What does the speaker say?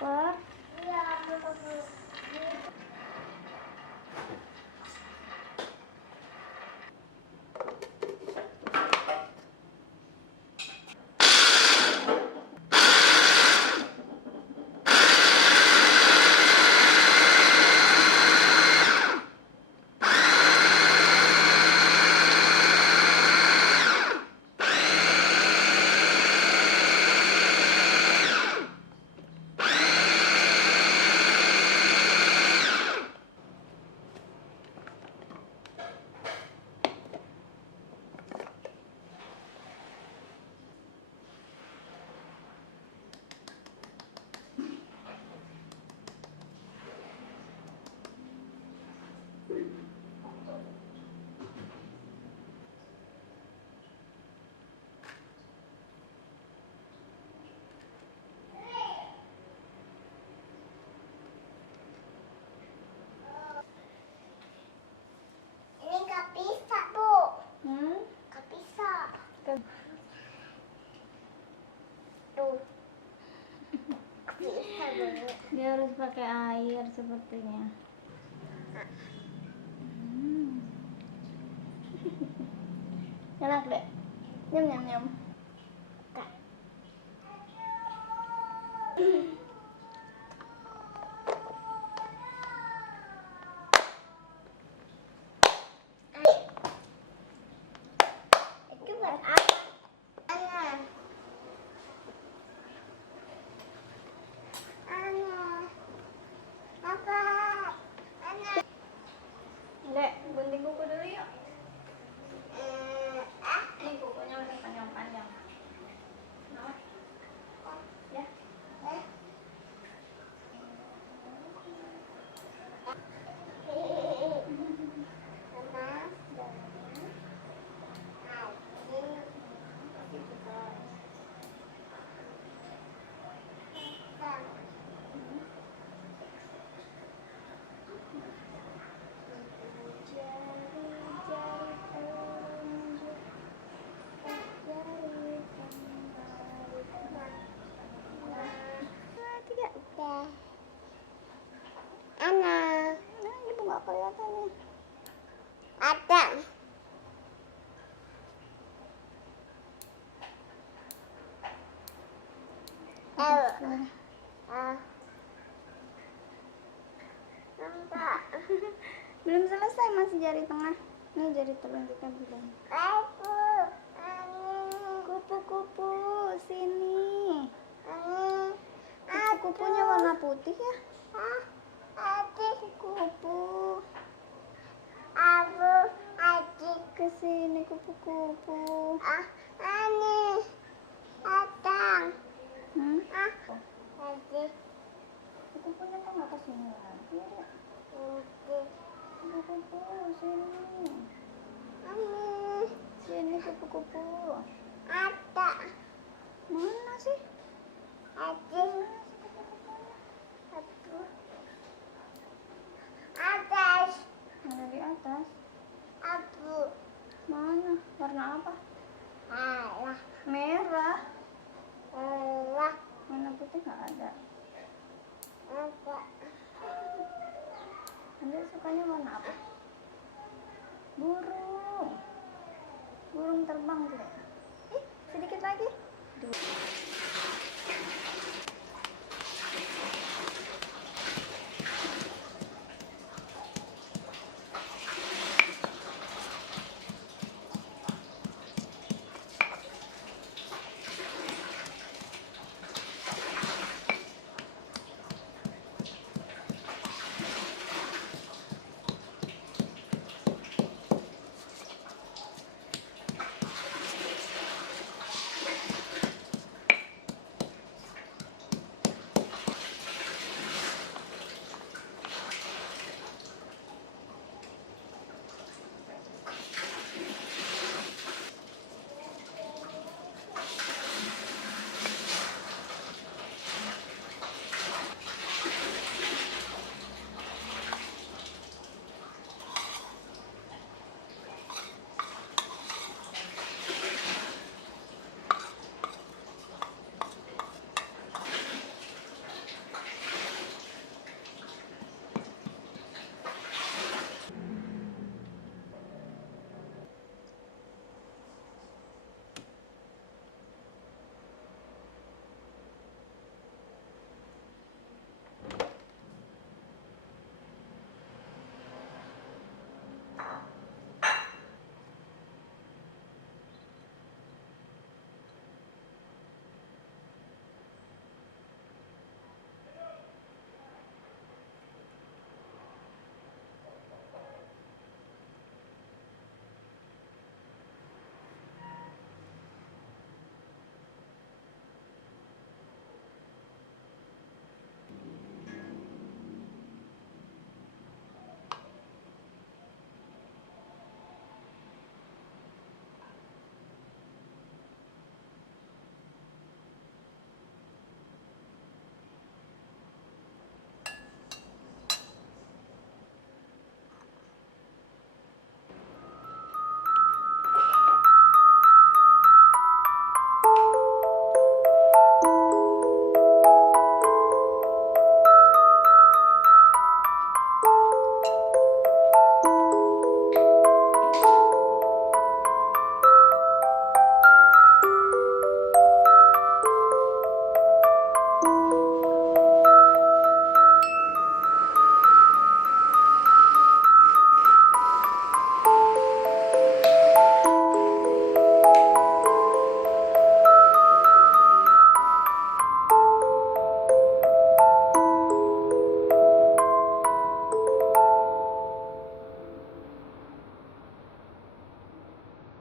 lapar. Iya, mama. Ini nggak bisa, Bu. Nggak bisa. Tuh. Nggak bisa, Bu. Dia harus pakai air sepertinya. Enak deh. Nyam nyam nyam. Itu buat apa? Ana. Ana. Apa? Ana. Dek, gunting kuku dulu yuk. Ah. Ini kukunya udah panjang-panjang. Nah, ya. Ana. Nah, ibu nggak kelihatan nih. Ada. Nampak. Belum selesai, masih jari tengah. Ini jari telunjuknya belum. Aku. Kupu-kupu, sini. Aku. Kupu-kupunya warna putih ya? Aku. Kupu. Aku. Aku. Kesini kupu-kupu. Ani. Datang. Aku. Aku. Kupu-kupunya kok nggak kesini lagi ya? Kupu-kupu, sini. Ani. Sini kupu-kupu. Ada. Mana sih? Ada. Mana sih kupu-kupunya? Aku. Atas. Ada di atas. Aku. Mana? Warna apa? Alah. Merah. Alah. Warna putih nggak ada. Apa? Anda sukanya warna apa? Burung. Burung terbang, Dek.